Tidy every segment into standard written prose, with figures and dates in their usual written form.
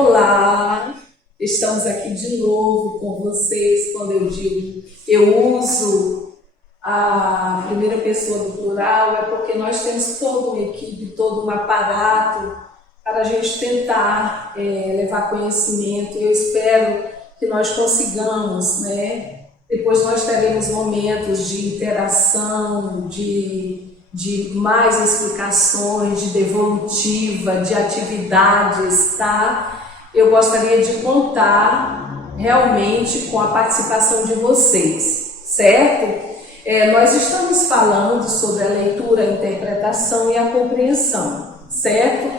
Olá, estamos aqui de novo com vocês. Quando eu digo eu uso a primeira pessoa do plural, é porque nós temos toda uma equipe, todo um aparato para a gente tentar levar conhecimento. Eu espero que nós consigamos, né? Depois nós teremos momentos de interação, de mais explicações, de devolutiva, de atividades, tá? Eu gostaria de contar realmente com a participação de vocês, certo? Nós estamos falando sobre a leitura, a interpretação e a compreensão, certo?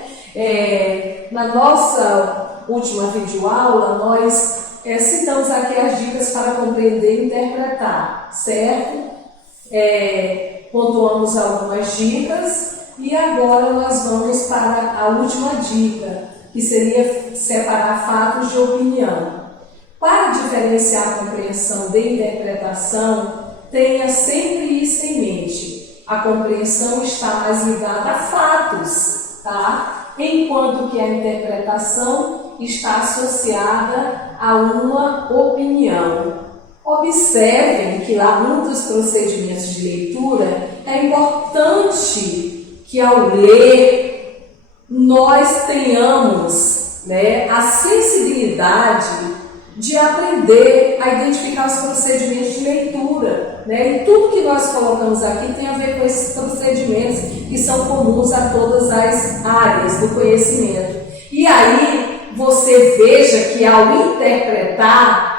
Na nossa última videoaula, nós citamos aqui as dicas para compreender e interpretar, certo? Pontuamos algumas dicas e agora nós vamos para a última dica, que seria separar fatos de opinião. Para diferenciar a compreensão de interpretação, tenha sempre isso em mente. A compreensão está mais ligada a fatos, tá? Enquanto que a interpretação está associada a uma opinião. Observem que lá num dos procedimentos de leitura é importante que ao ler nós tenhamos, né, a sensibilidade de aprender a identificar os procedimentos de leitura, né? E tudo que nós colocamos aqui tem a ver com esses procedimentos que são comuns a todas as áreas do conhecimento. E aí você veja que ao interpretar,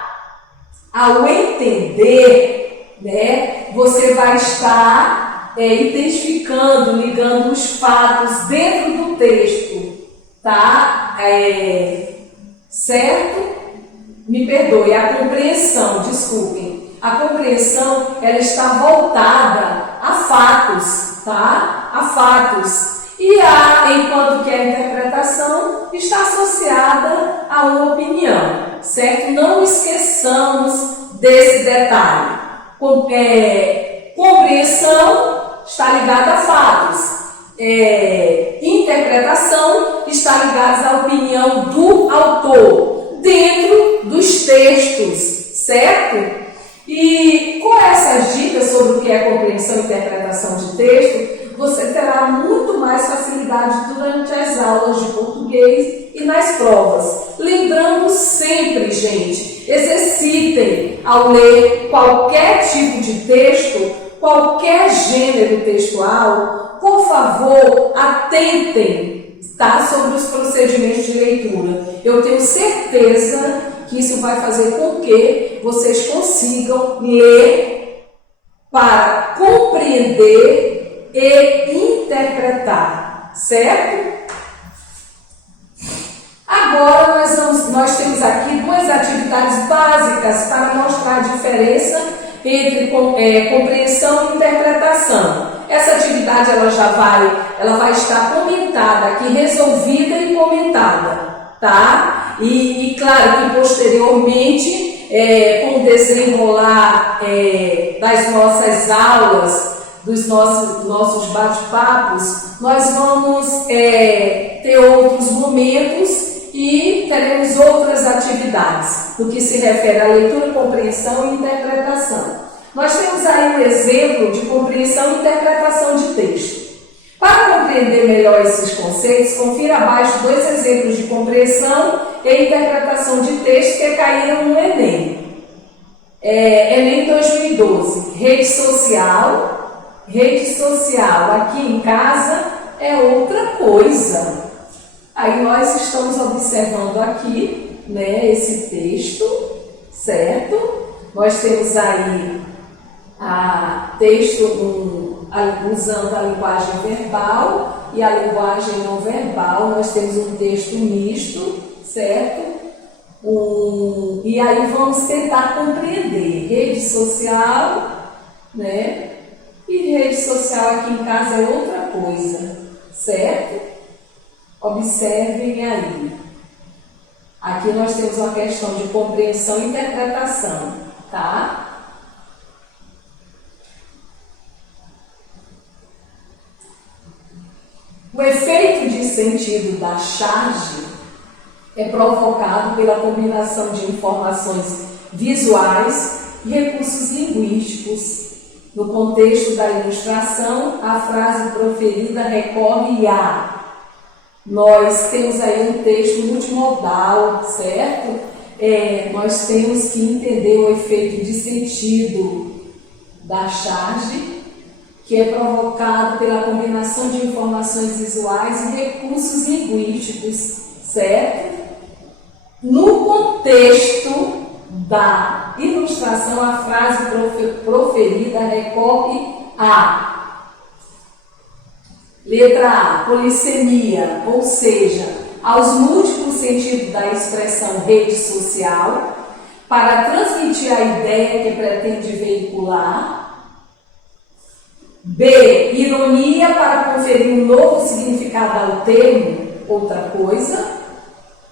ao entender, né, você vai estar identificando, ligando os fatos dentro do texto, tá? Certo? Me perdoe, a compreensão, desculpem. A compreensão, ela está voltada a fatos, tá? A fatos. Enquanto que a interpretação está associada a uma opinião, certo? Não esqueçamos desse detalhe. Compreensão está ligada a fatos. Interpretação está ligada à opinião do autor dentro dos textos, certo? E com essas dicas sobre o que é compreensão e interpretação de texto, você terá muito mais facilidade durante as aulas de português e nas provas. Lembrando sempre, gente, exercitem ao ler qualquer tipo de texto, qualquer gênero textual, por favor, atentem, tá, sobre os procedimentos de leitura. Eu tenho certeza que isso vai fazer com que vocês consigam ler para compreender e interpretar, certo? Agora nós temos aqui duas atividades básicas para mostrar a diferença entre compreensão e interpretação. Essa atividade ela vai estar comentada aqui, resolvida e comentada, tá? E claro que posteriormente, com o desenrolar das nossas aulas, dos nossos bate-papos, nós vamos ter outros momentos e teremos outras atividades no que se refere à leitura, compreensão e interpretação. Nós temos aí um exemplo de compreensão e interpretação de texto. Para compreender melhor esses conceitos, confira abaixo dois exemplos de compreensão e interpretação de texto que caíram no Enem. Enem 2012, rede social, aqui em casa é outra coisa. Aí nós estamos observando aqui, né, esse texto, certo? Nós temos aí texto usando a linguagem verbal e a linguagem não verbal. Nós temos um texto misto, certo? E aí vamos tentar compreender rede social, né? E rede social aqui em casa é outra coisa, certo? Observem aí. Aqui nós temos uma questão de compreensão e interpretação, tá? O efeito de sentido da charge é provocado pela combinação de informações visuais e recursos linguísticos. No contexto da ilustração, a frase proferida recorre a. Nós temos aí um texto multimodal, certo? Nós temos que entender o efeito de sentido da charge, que é provocado pela combinação de informações visuais e recursos linguísticos, certo? No contexto da ilustração, a frase proferida recorre a. Letra A, polissemia, ou seja, aos múltiplos sentidos da expressão rede social, para transmitir a ideia que pretende veicular. B, ironia, para conferir um novo significado ao termo, outra coisa.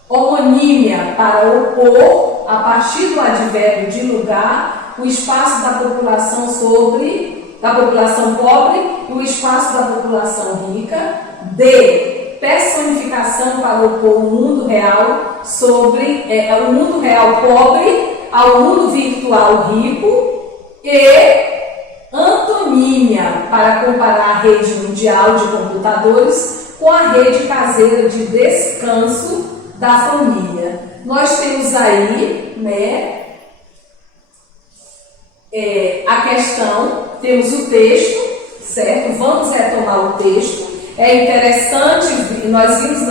Homonímia, para opor, a partir do advérbio de lugar, o espaço da população pobre e o espaço da população rica. D, personificação, para opor o mundo real o mundo real pobre ao mundo virtual rico. E antonímia, para comparar a rede mundial de computadores com a rede caseira de descanso da família. Nós temos aí, né, a questão, temos o texto, certo? Vamos retomar o texto. É interessante, nós vimos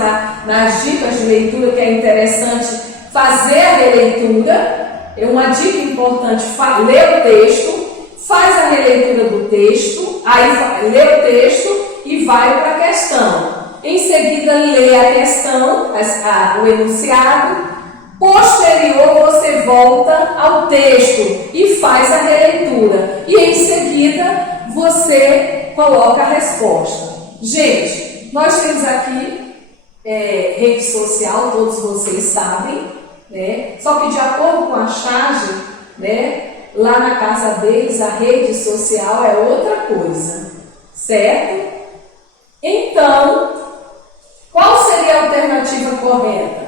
nas dicas de leitura que é interessante fazer a releitura. É uma dica importante, ler o texto, faz a releitura do texto, aí lê o texto e vai para a questão. Em seguida, lê a questão, o enunciado. Posterior, você volta ao texto e faz a releitura. E em seguida, você coloca a resposta. Gente, nós temos aqui rede social, todos vocês sabem, né? Só que de acordo com a charge, né, lá na casa deles, a rede social é outra coisa, certo? Então, qual seria a alternativa correta?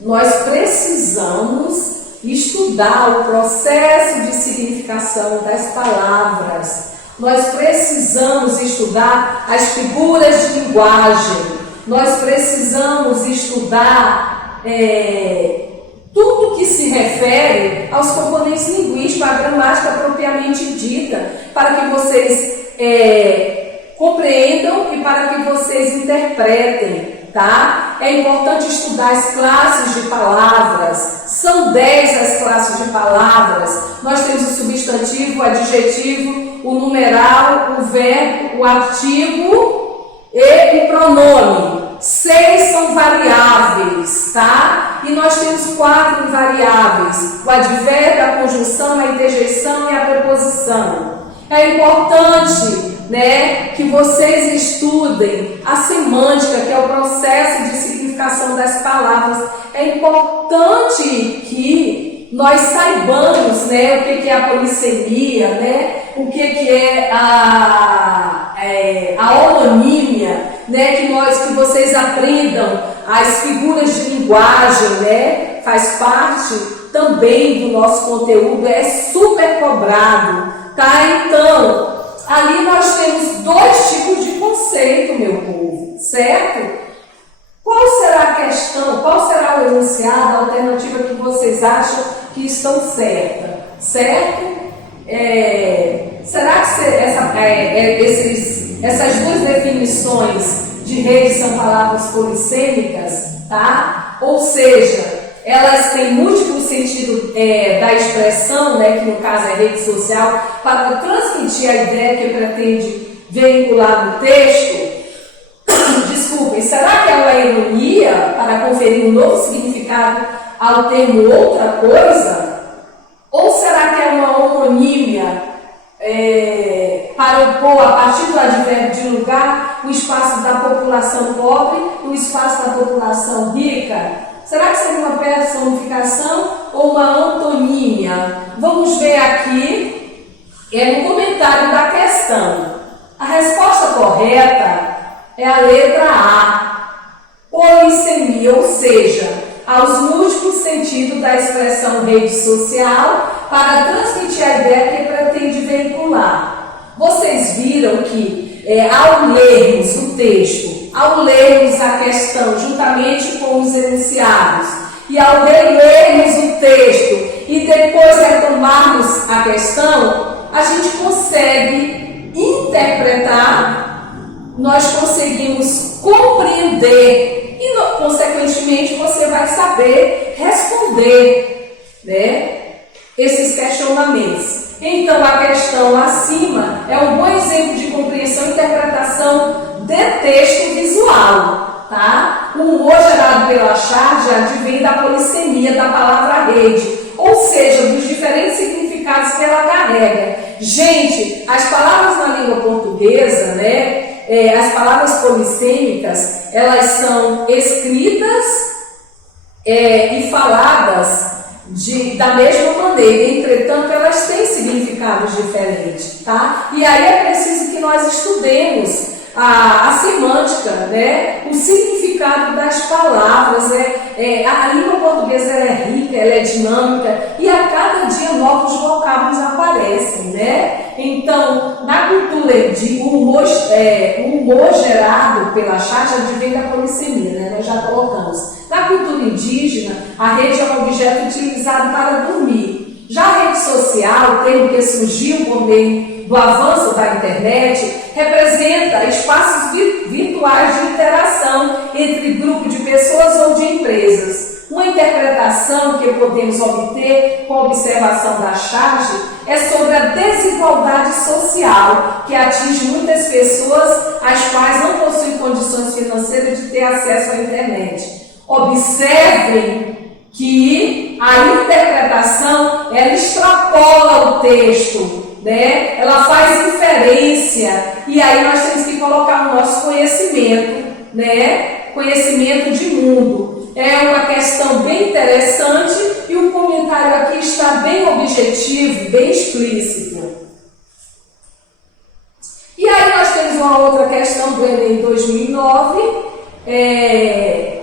Nós precisamos estudar o processo de significação das palavras. Nós precisamos estudar as figuras de linguagem. Nós precisamos estudar tudo que se refere aos componentes linguísticos, à gramática propriamente dita, para que vocês compreendam e para que vocês interpretem. Tá? É importante estudar as classes de palavras. São 10 as classes de palavras. Nós temos o substantivo, o adjetivo, o numeral, o verbo, o artigo e o pronome. 6 são variáveis, tá? E nós temos 4 invariáveis: o advérbio, a conjunção, a interjeição e a preposição. É importante, né, que vocês estudem a semântica, que é o processo de significação das palavras. É importante que nós saibamos, né, o que é a polissemia, né, o que é a homonímia, né, que vocês aprendam as figuras de linguagem, né, faz parte também do nosso conteúdo, é super cobrado, tá? Então, ali nós temos 2 tipos de conceito, meu povo, certo? Qual será a questão, qual será o enunciado, a alternativa que vocês acham que estão certo? Será que essas 2 definições de rede são palavras polissêmicas, tá? Ou seja, elas têm múltiplo sentido da expressão, né, que no caso é rede social, para transmitir a ideia que pretende veicular no texto. Desculpem, será que é uma ironia para conferir um novo significado ao termo outra coisa? Ou será que é uma homonímia para opor, a partir do advérbio de lugar, o espaço da população pobre e o espaço da população rica? Será que seria uma personificação ou uma antonímia? Vamos ver aqui no comentário da questão. A resposta correta é a letra A, polissemia, ou seja, aos múltiplos sentidos da expressão rede social para transmitir a ideia que pretende veicular. Vocês viram que ao lermos o texto, ao lermos a questão juntamente com os enunciados e ao relermos o texto e depois retomarmos a questão, a gente consegue interpretar, nós conseguimos compreender e, consequentemente, você vai saber responder, né, esses questionamentos. Então, a questão acima é um bom exemplo de compreensão e interpretação de texto visual, tá? O humor gerado pela charge advém da polissemia da palavra rede, ou seja, dos diferentes significados que ela carrega. Gente, as palavras na língua portuguesa, né, as palavras polissêmicas, elas são escritas e faladas da mesma maneira, entretanto, elas têm significados diferentes, tá? E aí é preciso que nós estudemos a semântica, né? O significado das palavras. A língua portuguesa ela é rica, ela é dinâmica e a cada dia novos vocábulos aparecem, né? Então, na cultura o humor gerado pela charge advém da polissemia, né? Nós já colocamos. Na cultura indígena, a rede é um objeto utilizado para dormir. Já a rede social, termo que surgiu por meio do avanço da internet, representa espaços virtuais de interação entre grupo de pessoas ou de empresas. Uma interpretação que podemos obter com a observação da charge é sobre a desigualdade social que atinge muitas pessoas as quais não possuem condições financeiras de ter acesso à internet. Observem que a interpretação ela extrapola o texto, né? Ela faz inferência e aí nós temos que colocar o nosso conhecimento, né? Conhecimento de mundo. É uma questão bem interessante e o comentário aqui está bem objetivo, bem explícito. E aí nós temos uma outra questão do Enem 2009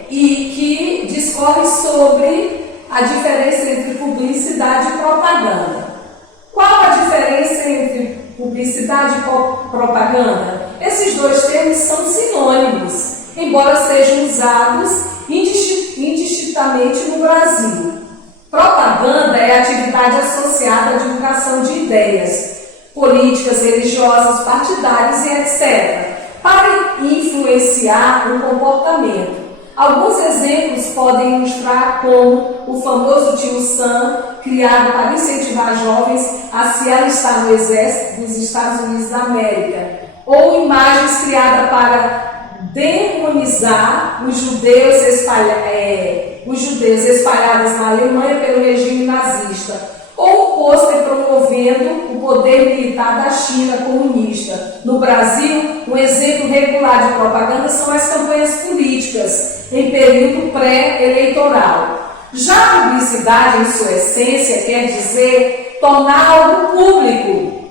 e que discorre sobre a diferença entre publicidade e propaganda. Qual a diferença entre publicidade e propaganda? Esses dois termos são sinônimos, embora sejam usados indistintamente no Brasil. Propaganda é a atividade associada à divulgação de ideias políticas, religiosas, partidárias e etc., para influenciar o comportamento. Alguns exemplos podem ilustrar como o famoso Tio Sam, criado para incentivar jovens a se alistar no exército dos Estados Unidos da América, ou imagens criadas para demonizar os judeus espalhados na Alemanha pelo regime nazista, ou um pôster promovendo o poder militar da China comunista. No Brasil, um exemplo regular de propaganda são as campanhas políticas em período pré-eleitoral. Já a publicidade, em sua essência, quer dizer tornar algo público.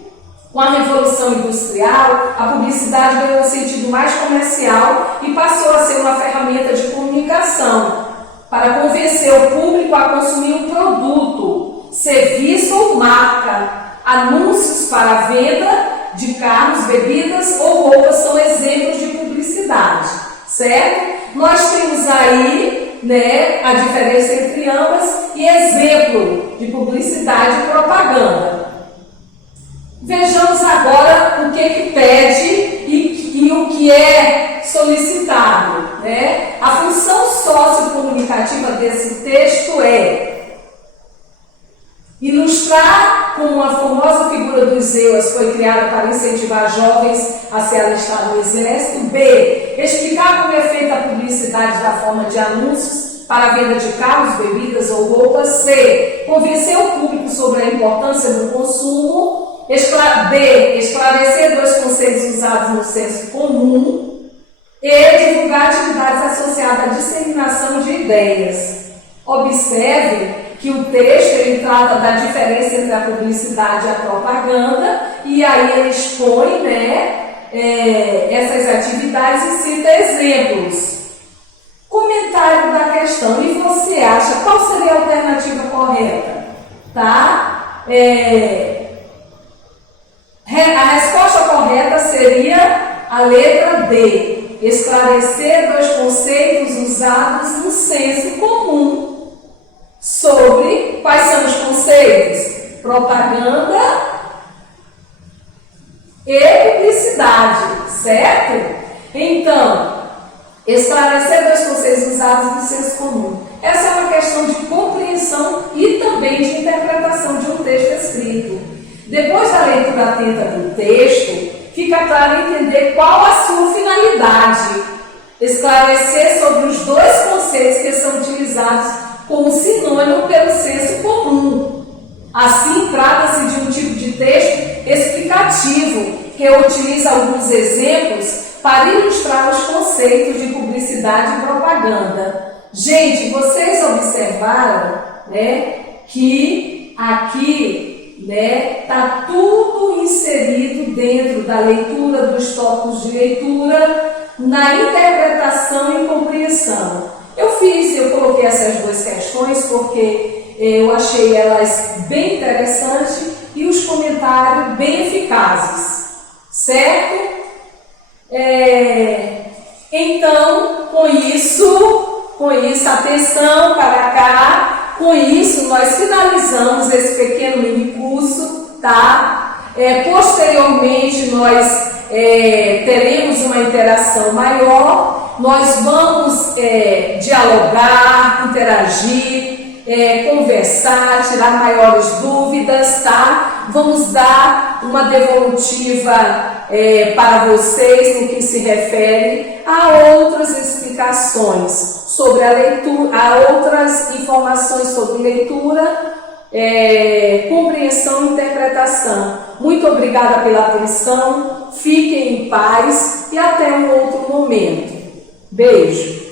Com a Revolução Industrial, a publicidade ganhou um sentido mais comercial e passou a ser uma ferramenta de comunicação para convencer o público a consumir um produto, serviço ou marca. Anúncios para a venda de carros, bebidas ou roupas são exemplos de publicidade, certo? Nós temos aí, né, a diferença entre ambas e exemplo de publicidade e propaganda. Vejamos agora o que pede e o que é solicitado, né? A função sociocomunicativa desse texto é ilustrar como a famosa figura dos EUAs foi criada para incentivar jovens a se alistar no exército. B. Explicar como é feita a publicidade da forma de anúncios para a venda de carros, bebidas ou roupas. C. Convencer o público sobre a importância do consumo. D. Esclarecer dois conceitos usados no senso comum. E divulgar atividades associadas à disseminação de ideias. Observe que o texto ele trata da diferença entre a publicidade e a propaganda, e aí ele expõe, né, essas atividades e cita exemplos. Comentário da questão. E você acha qual seria a alternativa correta? Tá? A resposta correta seria a letra D. Esclarecer dois conceitos usados no senso comum. Sobre quais são os conceitos? Propaganda e publicidade, certo? Então, esclarecer dois conceitos usados no senso comum. Essa é uma questão de compreensão e também de interpretação de um texto escrito. Depois da leitura atenta do texto, fica claro entender qual a sua finalidade. Esclarecer sobre os dois conceitos que são utilizados como sinônimo pelo senso comum. Assim, trata-se de um tipo de texto explicativo, que utiliza alguns exemplos para ilustrar os conceitos de publicidade e propaganda. Gente, vocês observaram, né, que aqui, né, tá tudo inserido dentro da leitura, dos tópicos de leitura, na interpretação e compreensão. Eu coloquei essas duas questões porque eu achei elas bem interessantes e os comentários bem eficazes, certo? Então, com isso, atenção para cá, com isso nós finalizamos esse pequeno mini curso, tá? Posteriormente nós teremos uma interação maior, nós vamos dialogar, interagir, conversar, tirar maiores dúvidas, tá? Vamos dar uma devolutiva para vocês no que se refere a outras explicações sobre a leitura, a outras informações sobre leitura, compreensão e interpretação. Muito obrigada pela atenção, fiquem em paz e até um outro momento. Beijo!